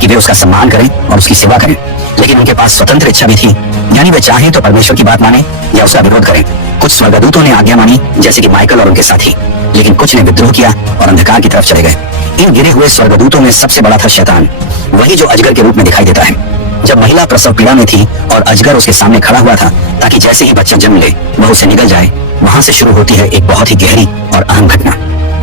कि वे उसका सम्मान करें और उसकी सेवा करें, लेकिन उनके पास स्वतंत्र इच्छा भी थी, यानी वे चाहें तो परमेश्वर की बात माने या उसका विरोध करें। कुछ स्वर्गदूतों ने आज्ञा मानी, जैसे कि माइकल और उनके साथी, लेकिन कुछ ने विद्रोह किया और अंधकार की तरफ चले गए। इन गिरे हुए स्वर्गदूतों में सबसे बड़ा था शैतान, वही जो अजगर के रूप में दिखाई देता है। जब महिला प्रसव पीड़ा में थी और अजगर उसके सामने खड़ा हुआ था ताकि जैसे ही बच्चा जन्म ले वह उसे निगल जाए, वहां से शुरू होती है एक बहुत ही गहरी और अहम घटना।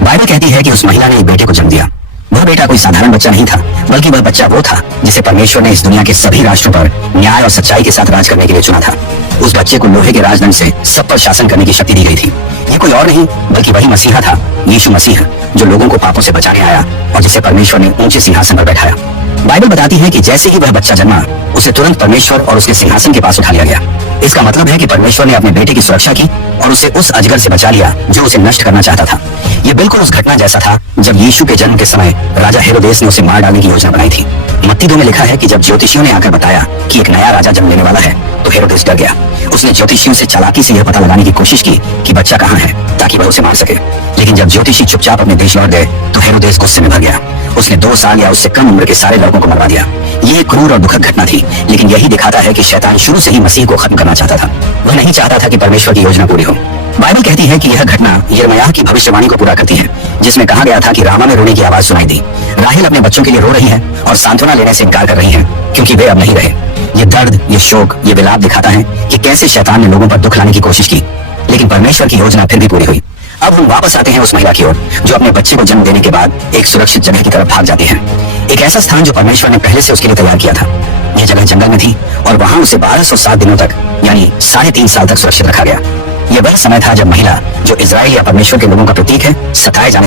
बाइबल कहती है कि उस महिला ने एक बेटे को जन्म दिया। वह बेटा कोई साधारण बच्चा नहीं था, बल्कि वह बच्चा वो था जिसे परमेश्वर ने इस दुनिया के सभी राष्ट्रों पर न्याय और सच्चाई के साथ राज करने के लिए चुना था। उस बच्चे को लोहे के राजदंड से सब पर शासन करने की शक्ति दी गई थी। ये कोई और नहीं बल्कि वही मसीहा था, यीशु मसीह, जो लोगों को पापों से बचाने आया और जिसे परमेश्वर ने ऊंचे सिंहासन पर बैठाया। बाइबल बताती है कि जैसे ही वह बच्चा जन्मा, उसे तुरंत परमेश्वर और उसके सिंहासन के पास उठा लिया गया। इसका मतलब है कि परमेश्वर ने अपने बेटे की सुरक्षा की और उसे उस अजगर से बचा लिया जो उसे नष्ट करना चाहता था। यह बिल्कुल उस घटना जैसा था जब यीशु के जन्म के समय राजा हेरोदेस ने उसे मार डालने की योजना बनाई थी। मत्ती 2 में लिखा है कि जब ज्योतिषियों ने आकर बताया कि एक नया राजा जन्म लेने वाला है, तो हेरोदेस डर गया। उसने ज्योतिषियों से चालाकी से यह पता लगाने की कोशिश की कि बच्चा कहाँ है, ताकि वह उसे मार सके। लेकिन जब ज्योतिषी चुपचाप अपने देश लौट गए, तो हेरोदेस गुस्से में भर गया। उसने 2 साल या उससे कम उम्र के सारे लड़कों को मरवा दिया। ये एक क्रूर और दुखद घटना थी, लेकिन यही दिखाता है कि शैतान शुरू से ही मसीह को खत्म करना चाहता था। वह नहीं चाहता था कि परमेश्वर की योजना पूरी हो। बाइबल कहती है कि यह घटना यिर्मयाह की भविष्यवाणी को पूरा करती है, जिसमें कहा गया था कि रामा में रोने की आवाज सुनाई दी। राहेल अपने बच्चों के लिए रो रही है और सांत्वना लेने से इनकार कर रही है, क्योंकि वे अब नहीं रहे। ये दर्द, ये शोक, ये विलाप दिखाता है कि कैसे शैतान ने लोगों पर दुख लाने की कोशिश की, लेकिन परमेश्वर की योजना फिर भी पूरी हुई। अब हम वापस आते हैं उस महिला की ओर, जो अपने बच्चे को जन्म देने के बाद एक सुरक्षित जगह की तरफ भाग जाती है। एक ऐसा स्थान जो परमेश्वर ने पहले से उसके लिए तैयार किया था। यह जगह जंगल में थी और वहां उसे 1207 दिनों तक, यानी 3.5 साल तक सुरक्षित रखा गया। यह वह समय था जब महिला, जो इजराइल या परमेश्वर के लोगों का प्रतीक है, सताए जाने